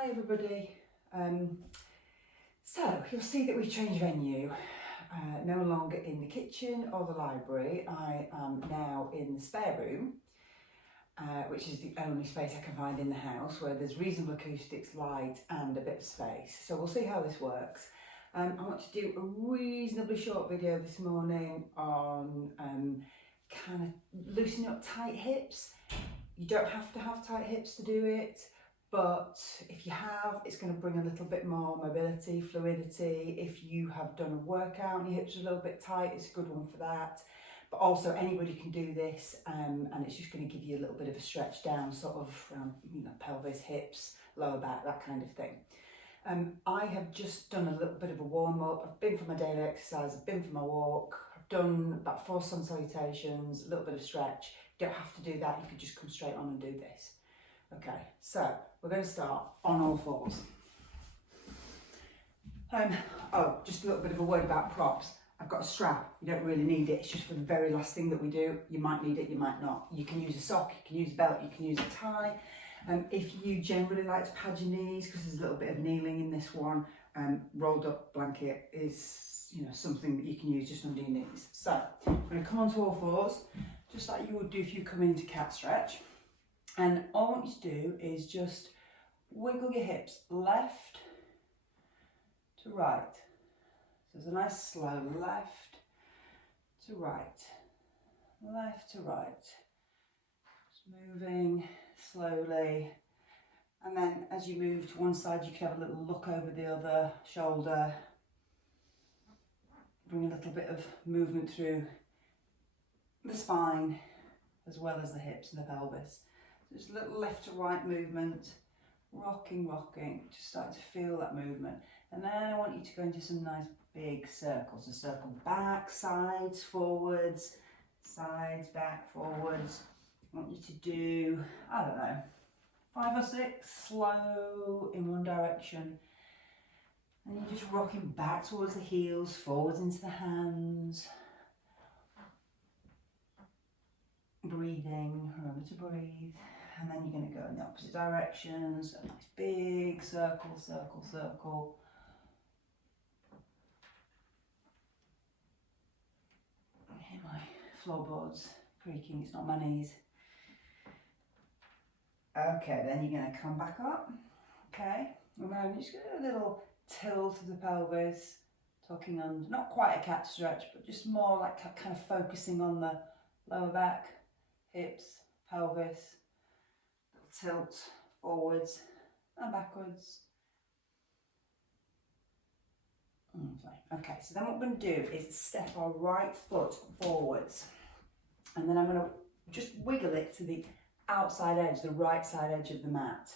Hi everybody. So you'll see that we've changed venue. No longer in the kitchen or the library. I am now in the spare room, which is the only space I can find in the house where there's reasonable acoustics, light and a bit of space. So we'll see how this works. I want to do a reasonably short video this morning on kind of loosening up tight hips. You don't have to have tight hips to do it, but if you have, it's going to bring a little bit more mobility, fluidity. If you have done a workout and your hips are a little bit tight, it's a good one for that. But also anybody can do this, and it's just going to give you a little bit of a stretch down, sort of around, pelvis, hips, lower back, that kind of thing. I have just done a little bit of a warm up. I've been for my daily exercise, I've been for my walk, I've done about 4 sun salutations, a little bit of stretch. You don't have to do that, you could just come straight on and do this. Okay, so we're going to start on all fours. Just a little bit of a word about props. I've got a strap, you don't really need it, it's just for the very last thing that we do. You might need it, you might not. You can use a sock, you can use a belt, you can use a tie. If you generally like to pad your knees, because there's a little bit of kneeling in this one, rolled up blanket is something that you can use just under your knees. So I'm going to come onto all fours, just like you would do if you come into cat stretch. And all I want you to do is just wiggle your hips left to right. So there's a nice slow left to right, left to right. Just moving slowly. And then as you move to one side, you can have a little look over the other shoulder. Bring a little bit of movement through the spine as well as the hips and the pelvis. Just a little left to right movement, rocking, just starting to feel that movement. And then I want you to go into some nice big circles. So circle back, sides, forwards, sides, back, forwards. I want you to do, 5 or 6, slow in one direction. And you're just rocking back towards the heels, forwards into the hands. Breathing, remember to breathe. And then you're going to go in the opposite directions. A nice big circle, circle, circle. I hear my floorboards creaking, it's not my knees. Okay, then you're going to come back up. Okay, and then just get a little tilt of the pelvis, tucking under, not quite a cat stretch, but just more like kind of focusing on the lower back, hips, pelvis. Tilt forwards and backwards. Okay, so then what we're going to do is step our right foot forwards, and then I'm going to just wiggle it to the outside edge, the right side edge of the mat.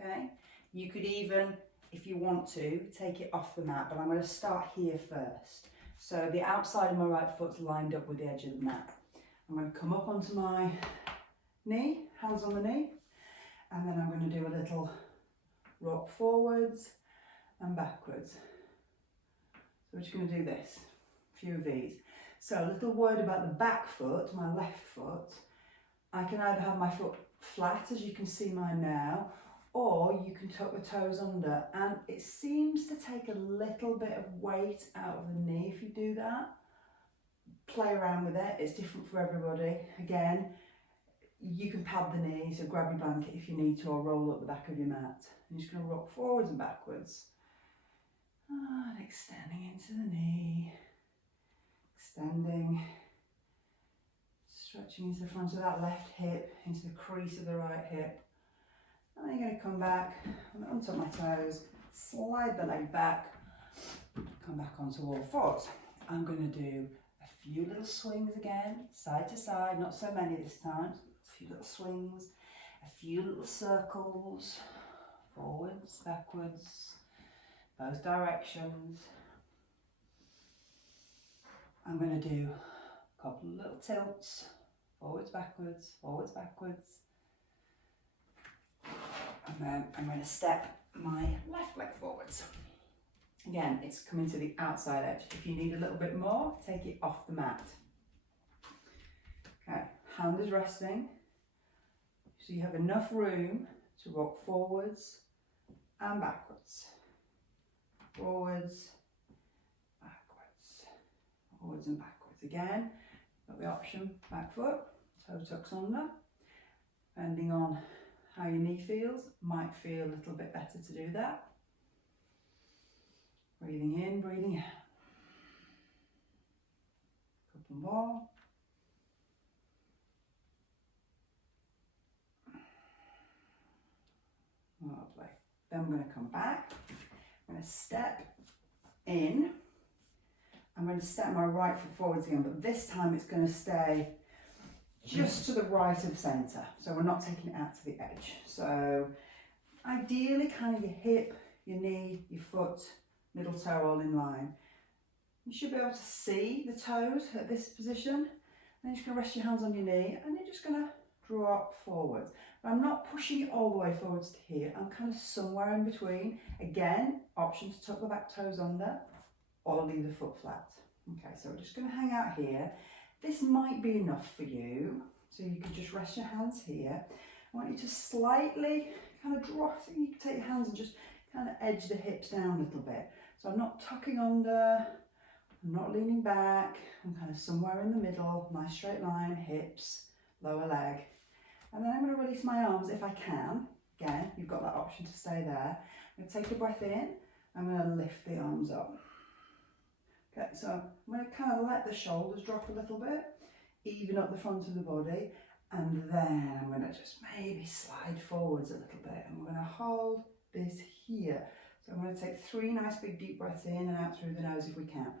Okay, you could even, if you want to, take it off the mat, but I'm going to start here first. So the outside of my right foot's lined up with the edge of the mat. I'm going to come up onto my knee, hands on the knee. And then I'm going to do a little rock forwards and backwards. So we're just going to do this, a few of these. So a little word about the back foot, my left foot. I can either have my foot flat, as you can see mine now, or you can tuck the toes under. And it seems to take a little bit of weight out of the knee if you do that. Play around with it, it's different for everybody. Again, you can pad the knee, so grab your blanket if you need to, or roll up the back of your mat. You're just going to rock forwards and backwards. And extending into the knee. Extending. Stretching into the front of that left hip, into the crease of the right hip. And then you're going to come back, onto my toes, slide the leg back, come back onto all fours. I'm going to do a few little swings again, side to side, not so many this time. A few little swings, a few little circles, forwards, backwards, both directions. I'm going to do a couple of little tilts, forwards, backwards, and then I'm going to step my left leg forwards. Again, it's coming to the outside edge. If you need a little bit more, take it off the mat. Okay, hand is resting. So you have enough room to rock forwards and backwards. Forwards, backwards, forwards and backwards. Again, got the option, back foot, toe tucks under. Depending on how your knee feels, might feel a little bit better to do that. Breathing in, breathing out. Couple more. Lovely. Then we're going to come back. I'm going to step in. I'm going to step my right foot forwards again, but this time it's going to stay just to the right of centre. So we're not taking it out to the edge. So ideally kind of your hip, your knee, your foot, middle toe all in line. You should be able to see the toes at this position. Then you're just going to rest your hands on your knee and you're just going to drop forwards. But I'm not pushing it all the way forwards to here. I'm kind of somewhere in between. Again, option to tuck the back toes under or leave the foot flat. Okay, so we're just going to hang out here. This might be enough for you. So you can just rest your hands here. I want you to slightly kind of drop. So you can take your hands and just kind of edge the hips down a little bit. So I'm not tucking under, I'm not leaning back, I'm kind of somewhere in the middle, nice straight line, hips, lower leg. And then I'm going to release my arms if I can. Again, you've got that option to stay there. I'm going to take a breath in, I'm going to lift the arms up. Okay, so I'm going to kind of let the shoulders drop a little bit, even up the front of the body, and then I'm going to just maybe slide forwards a little bit. And we're going to hold this here. So I'm going to take 3 nice big deep breaths in and out through the nose if we can.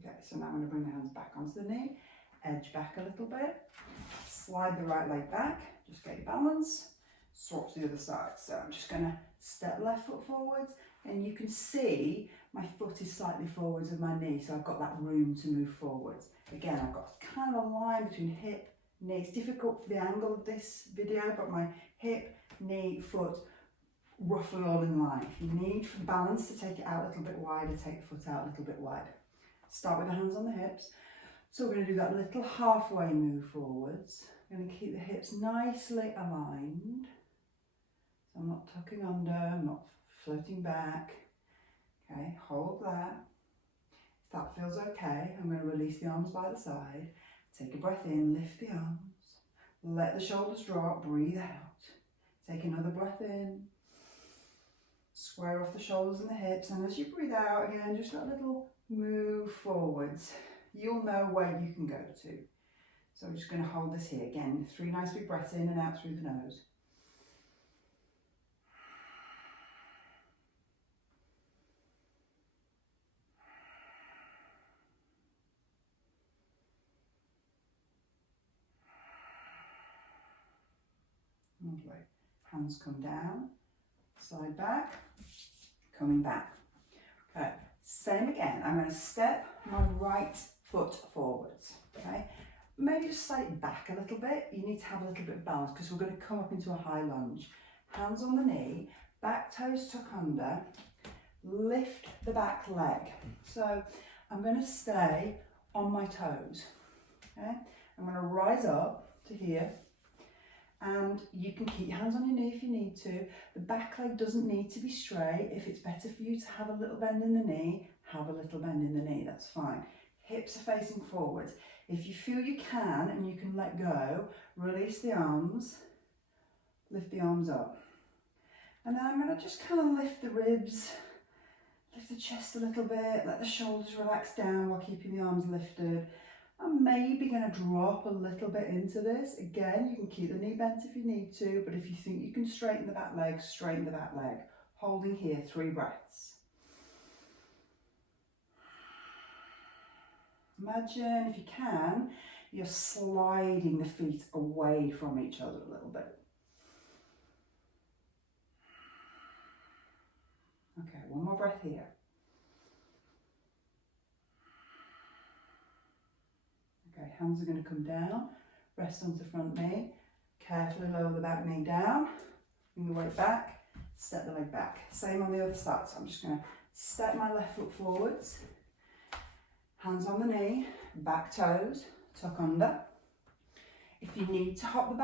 Okay, so now I'm going to bring the hands back onto the knee, edge back a little bit, slide the right leg back, just get your balance, swap to the other side. So I'm just going to step left foot forwards, and you can see my foot is slightly forwards of my knee, so I've got that room to move forwards. Again, I've got kind of a line between hip, knee. It's difficult for the angle of this video, but my hip, knee, foot, roughly all in line. If you need for balance to take it out a little bit wider, take the foot out a little bit wider. Start with the hands on the hips. So we're going to do that little halfway move forwards. I'm going to keep the hips nicely aligned. So I'm not tucking under, I'm not floating back. Okay, hold that. If that feels okay, I'm going to release the arms by the side. Take a breath in, lift the arms. Let the shoulders drop, breathe out. Take another breath in. Square off the shoulders and the hips, and as you breathe out again, just that little move forwards. You'll know where you can go to. So we're just going to hold this here again. 3 nice big breaths in and out through the nose. Lovely. Hands come down, slide back, coming back. Okay, same again. I'm going to step my right foot forwards. Okay, maybe just slightly back a little bit. You need to have a little bit of balance because we're going to come up into a high lunge. Hands on the knee, back toes tuck under, lift the back leg. So I'm going to stay on my toes. Okay, I'm going to rise up to here. And you can keep your hands on your knee if you need to. The back leg doesn't need to be straight. If it's better for you to have a little bend in the knee, have a little bend in the knee, that's fine. Hips are facing forwards. If you feel you can and you can let go, release the arms, lift the arms up. And then I'm going to just kind of lift the ribs, lift the chest a little bit, let the shoulders relax down while keeping the arms lifted. I'm maybe going to drop a little bit into this. Again, you can keep the knee bent if you need to, but if you think you can straighten the back leg, straighten the back leg. Holding here, 3 breaths. Imagine, if you can, you're sliding the feet away from each other a little bit. Okay, one more breath here. Okay, hands are going to come down, rest onto the front knee, carefully lower the back knee down, bring the weight back, step the leg back. Same on the other side. So I'm just going to step my left foot forwards, hands on the knee, back toes, tuck under. If you need to hop the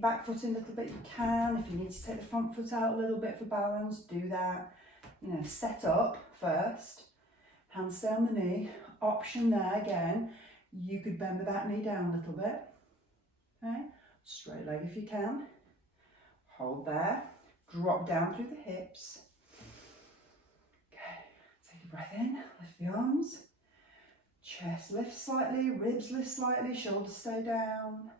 back foot in a little bit, you can. If you need to take the front foot out a little bit for balance, do that. You know, set up first, hands stay on the knee. Option there again, you could bend the back knee down a little bit. Okay, straight leg if you can. Hold there, drop down through the hips. Okay, take a breath in, lift the arms. Chest lifts slightly, ribs lift slightly, shoulders stay down.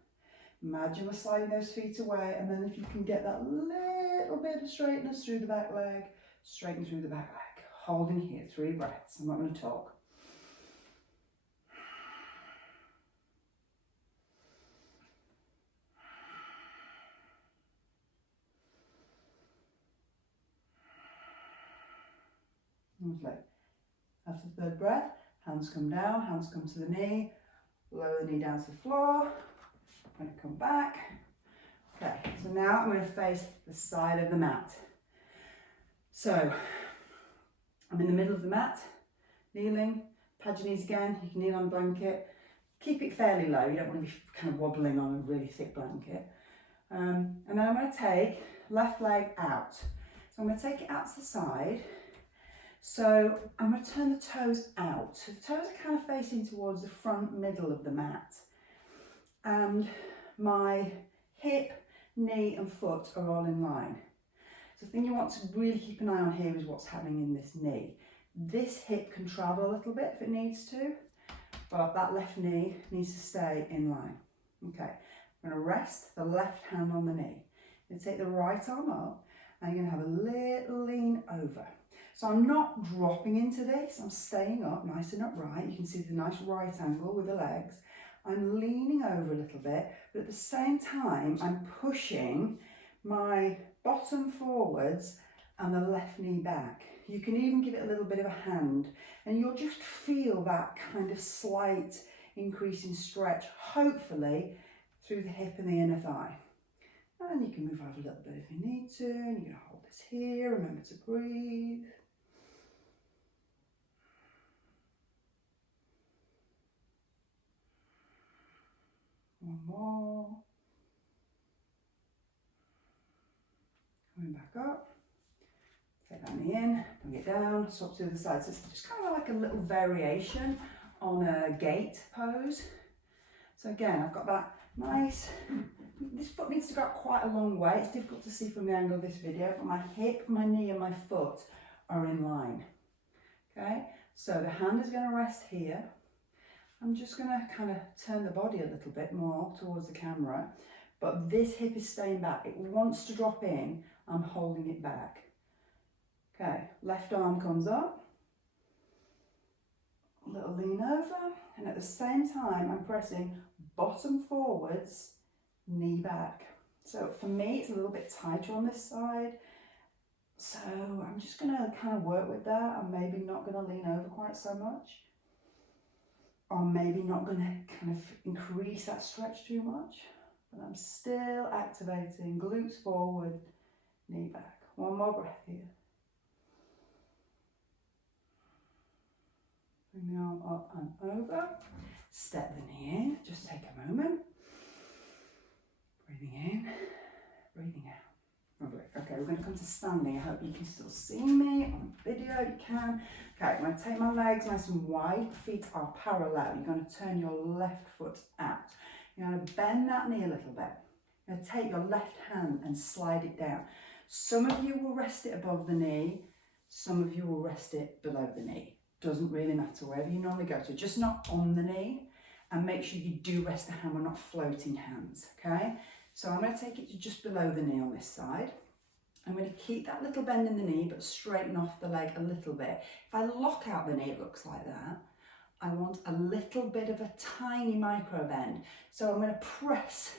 Imagine we're sliding those feet away, and then if you can get that little bit of straightness through the back leg, straighten through the back leg. Holding here, 3 breaths. I'm not going to talk. Lovely. After the 3rd breath, hands come down, hands come to the knee, lower the knee down to the floor. I'm going to come back. Okay, so now I'm going to face the side of the mat. So I'm in the middle of the mat, kneeling, pad your knees again. You can kneel on a blanket. Keep it fairly low. You don't want to be kind of wobbling on a really thick blanket. And then I'm going to take left leg out. So I'm going to take it out to the side. So I'm going to turn the toes out. So the toes are kind of facing towards the front middle of the mat. And my hip, knee and foot are all in line. So the thing you want to really keep an eye on here is what's happening in this knee. This hip can travel a little bit if it needs to, but that left knee needs to stay in line. Okay, I'm going to rest the left hand on the knee. You're going to take the right arm up and you're going to have a little lean over. So I'm not dropping into this, I'm staying up nice and upright. You can see the nice right angle with the legs. I'm leaning over a little bit, but at the same time, I'm pushing my bottom forwards and the left knee back. You can even give it a little bit of a hand, and you'll just feel that kind of slight increase in stretch, hopefully through the hip and the inner thigh. And you can move over a little bit if you need to, and you're going to hold this here. Remember to breathe. One more. Coming back up. Take that knee in, bring it down, swap to the other side. So it's just kind of like a little variation on a gate pose. So again, I've got that nice, this foot needs to go up quite a long way. It's difficult to see from the angle of this video, but my hip, my knee and my foot are in line. Okay, so the hand is going to rest here. I'm just going to kind of turn the body a little bit more towards the camera, but this hip is staying back. It wants to drop in, I'm holding it back. Okay, left arm comes up, a little lean over, and at the same time I'm pressing bottom forwards, knee back. So for me it's a little bit tighter on this side, so I'm just going to kind of work with that. I'm maybe not going to lean over quite so much. I'm maybe not going to kind of increase that stretch too much, but I'm still activating glutes forward, knee back. One more breath here. Bring the arm up and over. Step the knee in. Just take a moment. Breathing in, breathing out. Lovely. Okay, we're going to come to standing. I hope you can still see me on video. You can. Okay, I'm going to take my legs nice and wide. Feet are parallel. You're going to turn your left foot out. You're going to bend that knee a little bit. You're going to take your left hand and slide it down. Some of you will rest it above the knee. Some of you will rest it below the knee. Doesn't really matter wherever you normally go to. Just not on the knee. And make sure you do rest the hand. We're not floating hands. Okay. So I'm going to take it to just below the knee on this side. I'm going to keep that little bend in the knee, but straighten off the leg a little bit. If I lock out the knee, it looks like that. I want a little bit of a tiny micro bend. So I'm going to press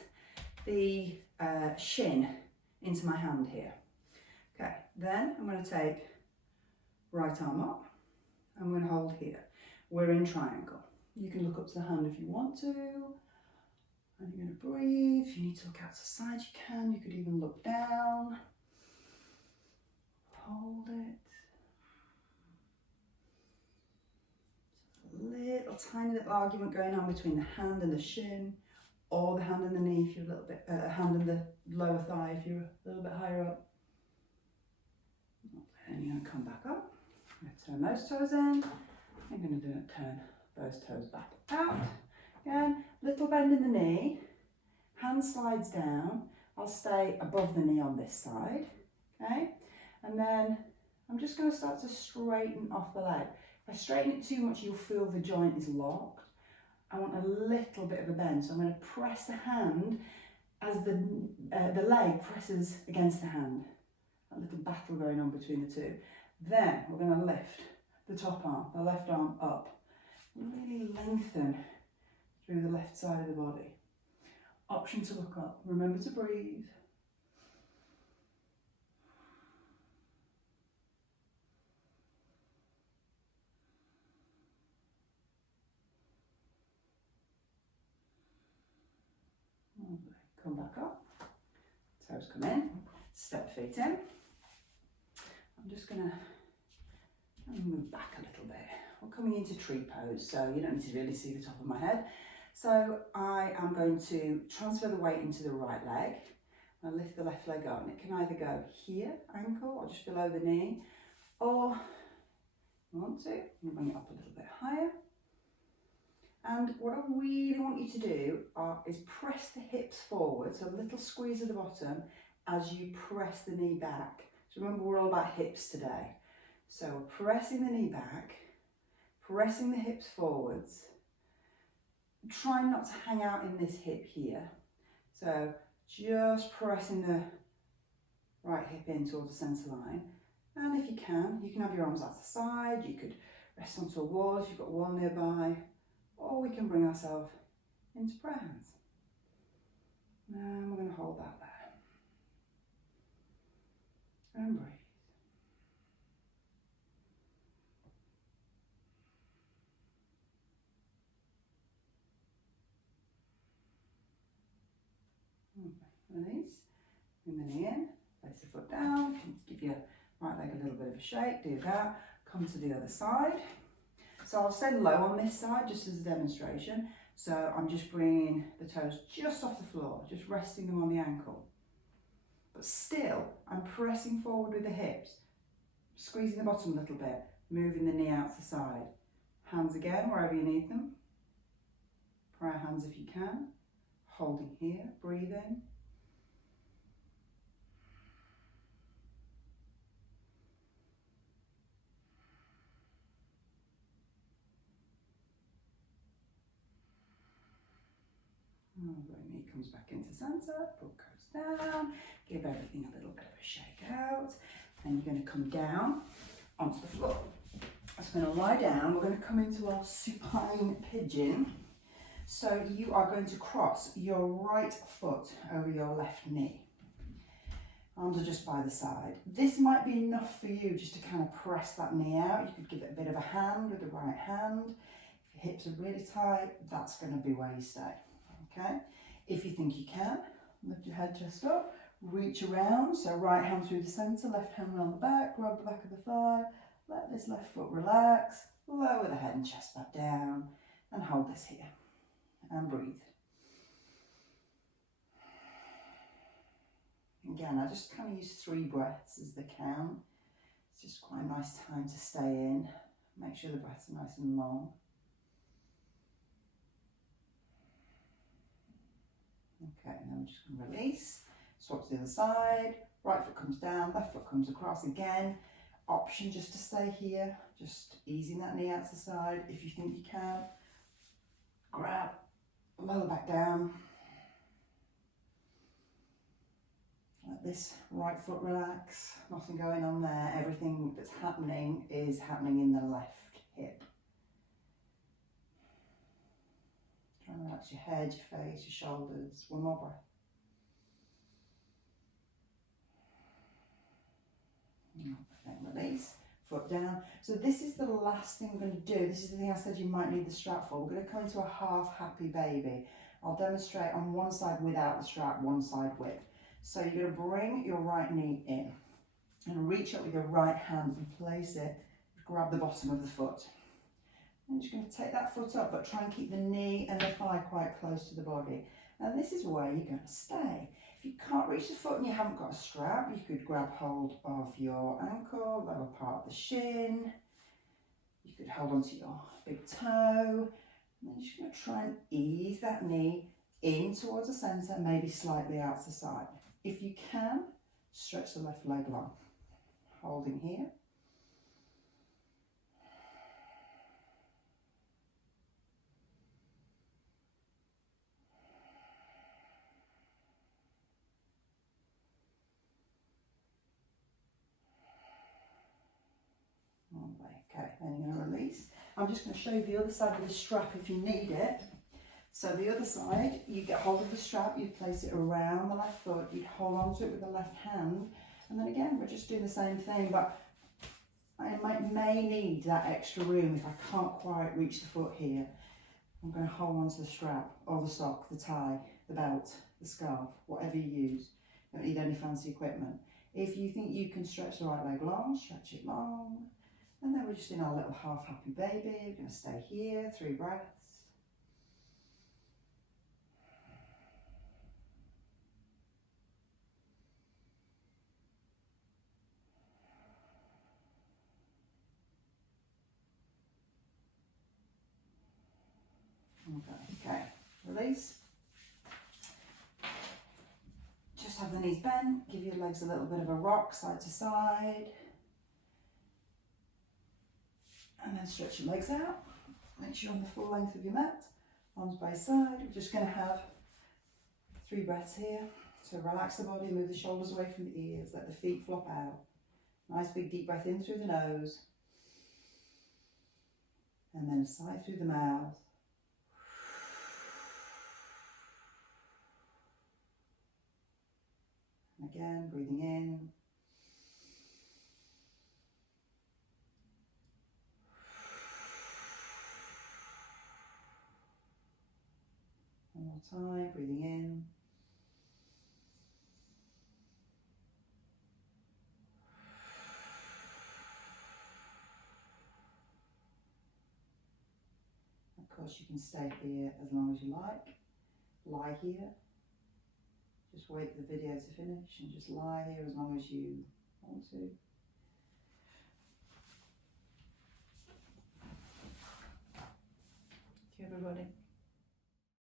the shin into my hand here. Okay, then I'm going to take right arm up. I'm going to hold here. We're in triangle. You can look up to the hand if you want to. And you're going to breathe. If you need to look out to the side, you can. You could even look down. a tiny little argument going on between the hand and the shin, or the hand and the knee if you're a little bit, hand and the lower thigh if you're a little bit higher up. And you're going to come back up. I'm going to turn those toes in. I'm going to turn those toes back out. Again, little bend in the knee. Hand slides down. I'll stay above the knee on this side. Okay? And then I'm just going to start to straighten off the leg. If I straighten it too much, you'll feel the joint is locked. I want a little bit of a bend, so I'm going to press the hand as the leg presses against the hand. A little battle going on between the two. Then we're going to lift the top arm, the left arm up. Really lengthen through the left side of the body. Option to look up. Remember to breathe. Come back up. Toes come in. Step feet in. I'm just going to move back a little bit. We're coming into tree pose, so you don't need to really see the top of my head. So I am going to transfer the weight into the right leg. I lift the left leg up, and it can either go here, ankle, or just below the knee, or if you want to, you bring it up a little bit higher. And what I really want you to do is press the hips forward, so a little squeeze at the bottom as you press the knee back. So remember, we're all about hips today. So we're pressing the knee back, pressing the hips forwards. Try not to hang out in this hip here. So just pressing the right hip in towards the centre line. And if you can have your arms out to the side. You could rest onto a wall if you've got a wall nearby. Or we can bring ourselves into prayer hands. And we're going to hold that there. And breathe. Release. Bring the knee in. Place the foot down. Give your right leg a little bit of a shake. Do that. Come to the other side. So I'll stay low on this side just as a demonstration. So I'm just bringing the toes just off the floor, just resting them on the ankle. But still, I'm pressing forward with the hips, squeezing the bottom a little bit, moving the knee out to the side. Hands again, wherever you need them. Prayer hands if you can. Holding here, breathing. The knee comes back into centre, foot goes down, give everything a little bit of a shake out, and you're going to come down onto the floor. So I'm going to lie down, we're going to come into our supine pigeon. So you are going to cross your right foot over your left knee. Arms are just by the side. This might be enough for you just to kind of press that knee out. You could give it a bit of a hand with the right hand. If your hips are really tight, that's going to be where you stay. Okay, if you think you can, lift your head just up, reach around, so right hand through the centre, left hand around the back, grab the back of the thigh, let this left foot relax, lower the head and chest back down, and hold this here, and breathe. Again, I just kind of use 3 breaths as the count. It's just quite a nice time to stay in, make sure the breaths are nice and long. Okay, and then we're just going to release, swap to the other side, right foot comes down, left foot comes across again. Option just to stay here, just easing that knee out to the side. If you think you can, grab, lower back down. Let this right foot relax, nothing going on there. Everything that's happening is happening in the left hip. Try and relax your head, your face, your shoulders. One more breath. And release, foot down. So this is the last thing we're going to do. This is the thing I said you might need the strap for. We're going to come into a half happy baby. I'll demonstrate on one side without the strap, one side with. So you're going to bring your right knee in and reach up with your right hand and place it, grab the bottom of the foot. I'm just going to take that foot up, but try and keep the knee and the thigh quite close to the body. And this is where you're going to stay. If you can't reach the foot and you haven't got a strap, you could grab hold of your ankle, lower part of the shin. You could hold onto your big toe. And then you're just going to try and ease that knee in towards the centre, maybe slightly out to the side. If you can, stretch the left leg long. Holding here. Okay, then you're going to release. I'm just going to show you the other side of the strap if you need it. So the other side, you get hold of the strap, you place it around the left foot, you'd hold on to it with the left hand, and then again, we're just doing the same thing, but I may need that extra room if I can't quite reach the foot here. I'm going to hold on to the strap, or the sock, the tie, the belt, the scarf, whatever you use. You don't need any fancy equipment. If you think you can stretch the right leg long, stretch it long. And then we're just in our little half happy baby. We're going to stay here, 3 breaths. Okay, release. Just have the knees bent, give your legs a little bit of a rock side to side. And then stretch your legs out. Make sure you're on the full length of your mat. Arms by side. We're just going to have 3 breaths here. So relax the body, move the shoulders away from the ears, let the feet flop out. Nice big deep breath in through the nose. And then a sigh through the mouth. And again, breathing in. One more time, breathing in. Of course, you can stay here as long as you like. Lie here. Just wait for the video to finish and just lie here as long as you want to. Thank you, everybody.